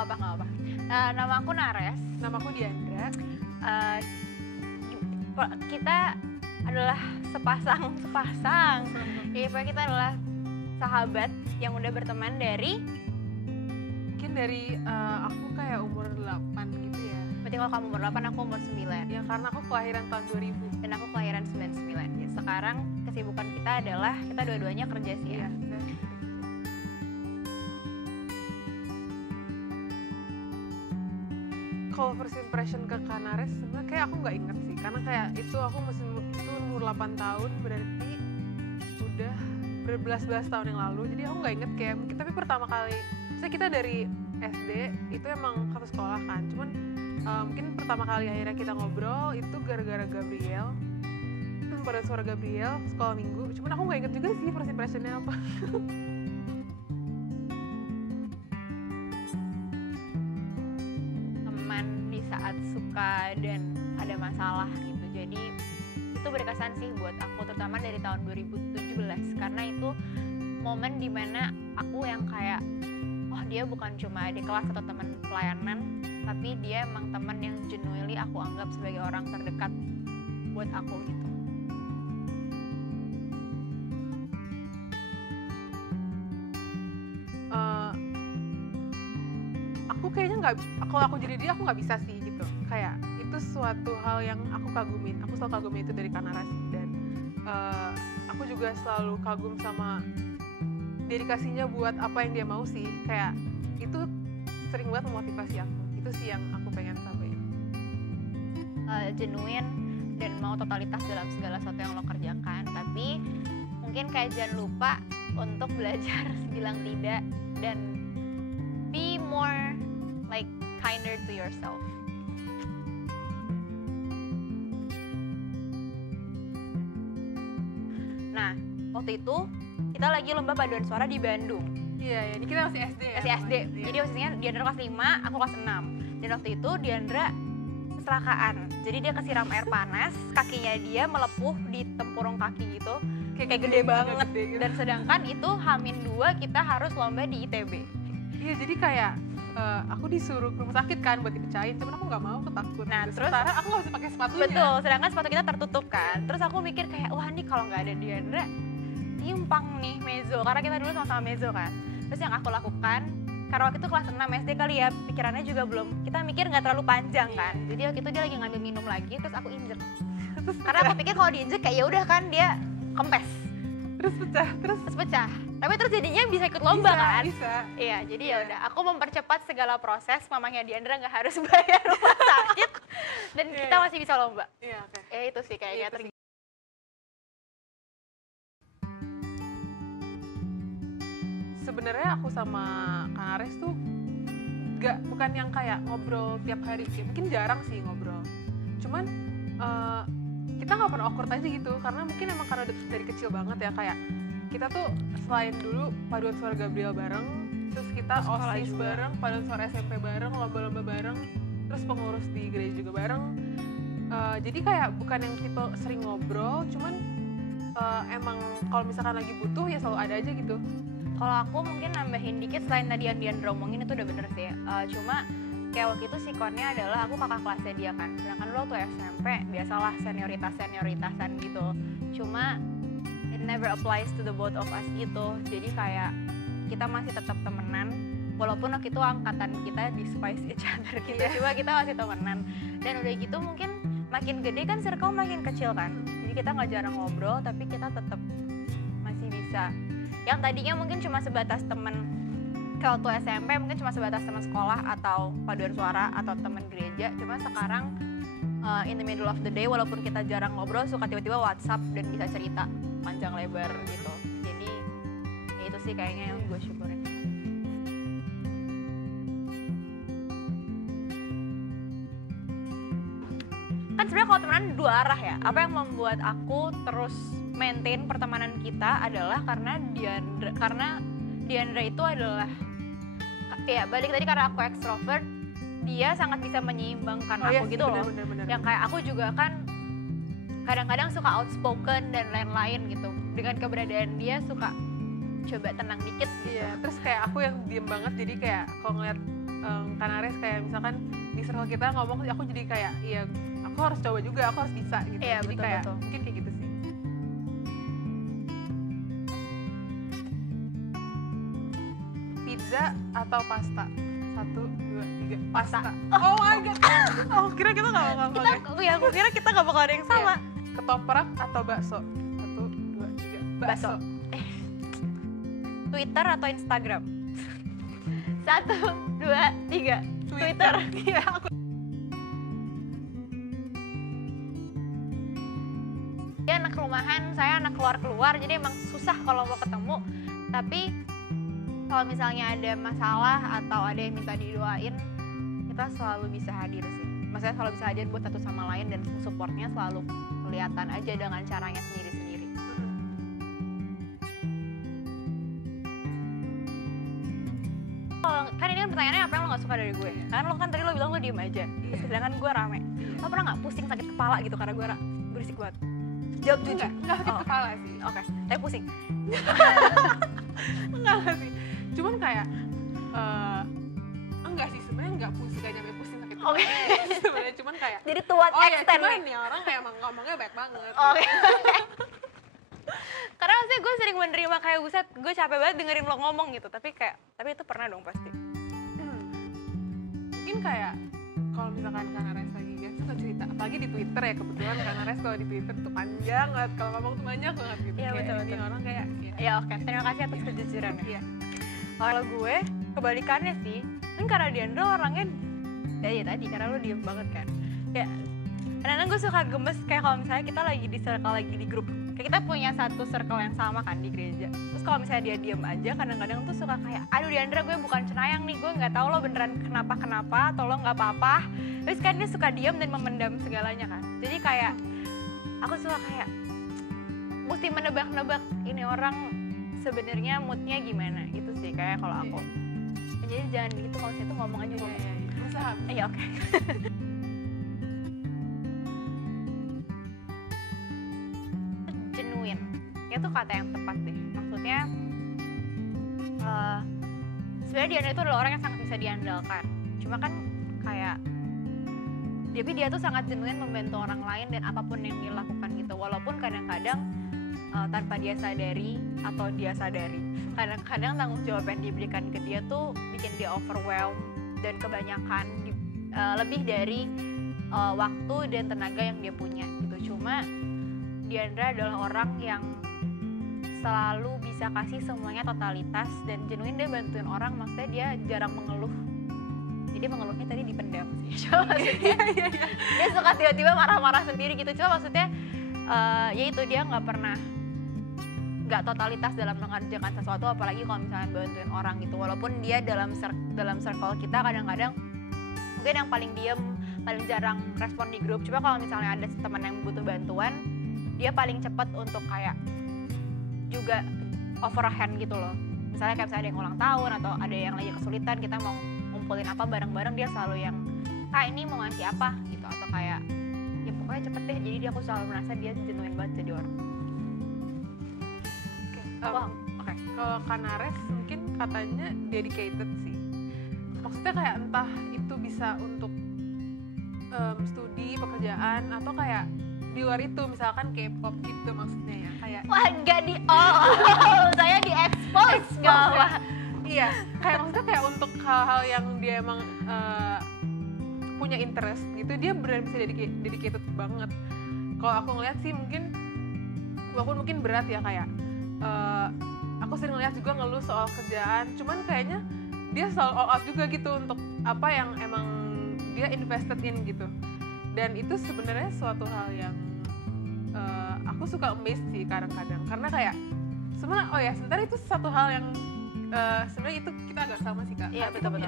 Nggak apa. Nama aku Nares. Nama aku Diandra. Eh, kita adalah sepasang. Jadi pokoknya kita adalah sahabat yang udah berteman dari. Mungkin dari aku kayak umur 8 gitu ya. Berarti kalau kamu umur 8, aku umur 9. Ya karena aku kelahiran tahun 2000. Dan aku kelahiran 99. Ya, sekarang kesibukan kita adalah kita dua-duanya kerja sih ya. Kalau first impression ke Kanares sebenarnya kayak aku nggak inget sih, karena kayak itu aku masih itu umur 8 tahun, berarti udah berbelas-belas tahun yang lalu, jadi aku nggak inget kayak mungkin. Tapi pertama kali, misalnya kita dari SD itu emang satu sekolah kan, cuman mungkin pertama kali akhirnya kita ngobrol itu gara-gara Gabriel, pada suara Gabriel sekolah minggu, cuman aku nggak inget juga sih first impressionnya apa. Saat suka dan ada masalah gitu, jadi itu berkesan sih buat aku, terutama dari tahun 2017 karena itu momen dimana aku yang kayak oh dia bukan cuma adik kelas atau teman pelayanan, tapi dia emang teman yang genuinely aku anggap sebagai orang terdekat buat aku gitu. Aku kayaknya nggak, kalau aku jadi dia aku nggak bisa sih gitu, kayak itu suatu hal yang aku kagumin, aku selalu kagumin itu dari Kanares. Dan aku juga selalu kagum sama dedikasinya buat apa yang dia mau sih, kayak itu sering banget memotivasi aku, itu sih yang aku pengen sampaikan. Genuine dan mau totalitas dalam segala sesuatu yang lo kerjakan, tapi mungkin kayak jangan lupa untuk belajar bilang tidak dan be more like kinder to yourself. Nah, waktu itu kita lagi lomba paduan suara di Bandung. Iya, ini kita masih SD ya? Masih SD. Jadi posisinya Diandra kelas 5, aku kelas 6. Dan waktu itu Diandra kecelakaan. Jadi dia kesiram air panas, kakinya dia melepuh di tempurung kaki gitu. Kayak gede banget. Gede gitu. Dan sedangkan itu H-2 kita harus lomba di ITB. Iya, jadi kayak aku disuruh ke rumah sakit kan buat dipecahin, cuman aku nggak mau, ketakut. Nah, gitu. terus Sementara aku nggak bisa pakai sepatunya. Betul, sedangkan sepatu kita tertutup kan. Terus aku mikir kayak, wah nih kalau nggak ada Diandra, timpang nih mezzo. Karena kita dulu sama-sama mezzo kan. Terus yang aku lakukan, karena waktu itu kelas 6 SD kali ya, pikirannya juga belum, kita mikir nggak terlalu panjang kan. Jadi waktu itu dia lagi ngambil minum lagi, terus aku injek. Karena aku pikir kalau diinjek kayak ya udah kan dia kempes. Terus pecah. Tapi terus jadinya bisa ikut lomba kan? Bisa. Iya, jadi ya udah. Aku mempercepat segala proses. Mamanya Diandra nggak harus bayar rumah sakit dan kita masih bisa lomba. Iya, oke. Itu sih kayaknya. Sebenarnya aku sama Kanares tuh bukan yang kayak ngobrol tiap hari, mungkin jarang sih ngobrol. Cuman kita nggak pernah awkward aja gitu, karena mungkin emang karena dari kecil banget ya, kayak kita tuh selain dulu paduan suara Gabriel bareng, terus kita OSIS bareng, paduan suara SMP bareng, lomba-lomba bareng, terus pengurus di gereja juga bareng. Jadi kayak bukan yang tipe sering ngobrol, cuman emang kalau misalkan lagi butuh ya selalu ada aja gitu. Kalau aku mungkin nambahin dikit, selain tadi yang Diandra omongin itu udah bener sih. Cuma kayak waktu itu sikonnya adalah aku kakak kelasnya dia kan. Sedangkan dulu waktu SMP biasalah senioritasan gitu. Cuma it never applies to the both of us gitu. Jadi kayak kita masih tetap temenan. Walaupun waktu itu angkatan kita despise each other gitu. Cuma kita masih temenan. Dan udah gitu mungkin makin gede kan circle makin kecil kan. Jadi kita nggak jarang ngobrol, tapi kita tetap masih bisa. Yang tadinya mungkin cuma sebatas temen, kalau waktu SMP mungkin cuma sebatas teman sekolah atau paduan suara atau teman gereja. Cuma sekarang in the middle of the day, walaupun kita jarang ngobrol, suka tiba-tiba WhatsApp dan bisa cerita panjang lebar gitu. Jadi ya itu sih kayaknya yang gue syukurin. Kan sebenarnya kalau temenan dua arah ya. Apa yang membuat aku terus maintain pertemanan kita adalah karena Diandra itu adalah, ya balik tadi karena aku ekstrovert, dia sangat bisa menyeimbangkan aku gitu loh. Bener. Yang kayak aku juga kan kadang-kadang suka outspoken dan lain-lain gitu. Dengan keberadaan dia suka coba tenang dikit gitu. Iya, terus kayak aku yang diem banget, jadi kayak kalau ngeliat Kanares kayak misalkan di circle kita ngomong, aku jadi kayak iya aku harus coba juga, aku harus bisa gitu. Iya, Jadi betul, kayak betul. mungkin kayak gitu sih. Pizza atau pasta? 1, 2, 3. Pasta. Oh my god. Oh, kira kita nggak bakal Kita, pakai. ya aku kira kita gak bakal ada yang sama. Ketoprak atau bakso? 1, 2, 3. Bakso. Twitter atau Instagram? 1, 2, 3. Twitter. Iya, aku. Dia anak rumahan, saya anak keluar-keluar, jadi emang susah kalau mau ketemu. Tapi kalau misalnya ada masalah atau ada yang minta didoain, kita selalu bisa hadir sih. Maksudnya selalu bisa hadir buat satu sama lain, dan supportnya selalu kelihatan aja dengan caranya sendiri-sendiri. Kan ini kan pertanyaannya apa yang lo gak suka dari gue? Kan lo kan tadi lo bilang lo diem aja, Iya. sedangkan gue rame. Lo pernah gak pusing sakit kepala gitu karena gue berisik banget? Jawab jujur. Enggak sakit Oh. kepala sih. Oke, tapi pusing. Enggak sih. Cuman kayak enggak sih, sebenarnya enggak pusing, gak nyampe pusing sakit kepala. Oke. Sebenarnya cuman kayak Jadi tuan oh ya, extend cuman nih. nih orang kayak emang ngomongnya baik banget. Oke. Karena maksudnya gue sering menerima kayak buset, gue capek banget dengerin lo ngomong gitu. Tapi itu pernah dong pasti. Mungkin kayak kalau misalkan Kang Ares lagi dia suka cerita, apalagi di Twitter ya, kebetulan Kang Ares kalau di Twitter tuh panjang banget, kalau ngomong tuh banyak banget gitu. Iya, Kayak betul, ini betul. orang kayak ya. Ya oke, terima kasih atas kejujurannya. Iya. Kalau gue kebalikannya sih, kan karena Diandra orangnya ya tadi karena lo diem banget kan. Kayak kadang-kadang gue suka gemes kayak kalau misalnya kita lagi di circle, lagi di grup. Kayak kita punya satu circle yang sama kan di gereja. Terus kalau misalnya dia diem aja, kadang-kadang tuh suka kayak, aduh Diandra gue bukan cenayang nih, gue nggak tahu lo beneran kenapa atau lo nggak apa-apa. Terus kan dia suka diem dan memendam segalanya kan. Jadi kayak aku suka kayak mesti menebak-nebak ini orang sebenarnya moodnya gimana gitu sih kayak kalau aku. Jadi jangan gitu, kalau saya tuh ngomong aja ngomong. Iya. Berusaha. Iya oke. Genuine, itu kata yang tepat deh. Maksudnya sebenarnya Diandra itu adalah orang yang sangat bisa diandalkan. Cuma kan kayak dia tuh sangat genuine membantu orang lain dan apapun yang dia lakukan gitu. Walaupun kadang-kadang tanpa dia sadari atau dia sadari, kadang-kadang tanggung jawab yang diberikan ke dia tuh bikin dia overwhelmed dan kebanyakan lebih dari waktu dan tenaga yang dia punya gitu. Cuma Diandra adalah orang yang selalu bisa kasih semuanya totalitas dan genuine, dia bantuin orang, maksudnya dia jarang mengeluh. Jadi mengeluhnya tadi dipendam sih. Cuma maksudnya dia suka tiba-tiba marah-marah sendiri gitu. Cuma maksudnya ya itu dia nggak totalitas dalam mengerjakan sesuatu, apalagi kalau misalnya bantuin orang gitu. Walaupun dia dalam circle kita kadang-kadang mungkin yang paling diem, paling jarang respon di grup. Cuma kalau misalnya ada teman yang butuh bantuan, dia paling cepat untuk kayak juga overhand gitu loh. Misalnya kayak misalnya ada yang ulang tahun atau ada yang lagi kesulitan, kita mau ngumpulin apa bareng-bareng, dia selalu yang ini mau ngasih apa gitu, atau kayak ya pokoknya cepet deh. Jadi aku selalu merasa dia genuine banget jadi orang. Oke. Kalau Kanares mungkin katanya dedicated sih. Maksudnya kayak entah itu bisa untuk studi, pekerjaan, atau kayak di luar itu misalkan K-pop gitu maksudnya ya. Kayak Wah nggak saya di expose nggak apa. iya, kayak maksudnya kayak untuk hal-hal yang dia emang punya interest gitu, dia benar bisa dedicated banget. Kalau aku ngeliat sih mungkin walaupun mungkin berat ya, kayak aku sering ngeliat juga ngeluh soal kerjaan, cuman kayaknya dia selalu all out juga gitu untuk apa yang emang dia invested in gitu. Dan itu sebenarnya suatu hal yang aku suka amazed sih kadang-kadang, karena kayak sebenarnya sebenarnya itu satu hal yang sebenarnya itu kita agak sama sih Kak. Iya, betul.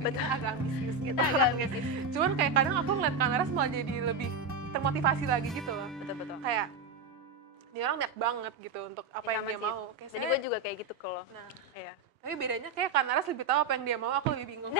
Betul, agak ambisius gitu. Kita agak ambisius. Cuman kayak kadang aku ngeliat Kanares malah jadi lebih termotivasi lagi gitu loh. Betul. Kayak dia orang niat banget gitu untuk apa yang dia mau. Kayak Jadi saya- gue juga kayak gitu kalau. Nah, Iya. tapi bedanya kayak Kanares lebih tahu apa yang dia mau, aku lebih bingung.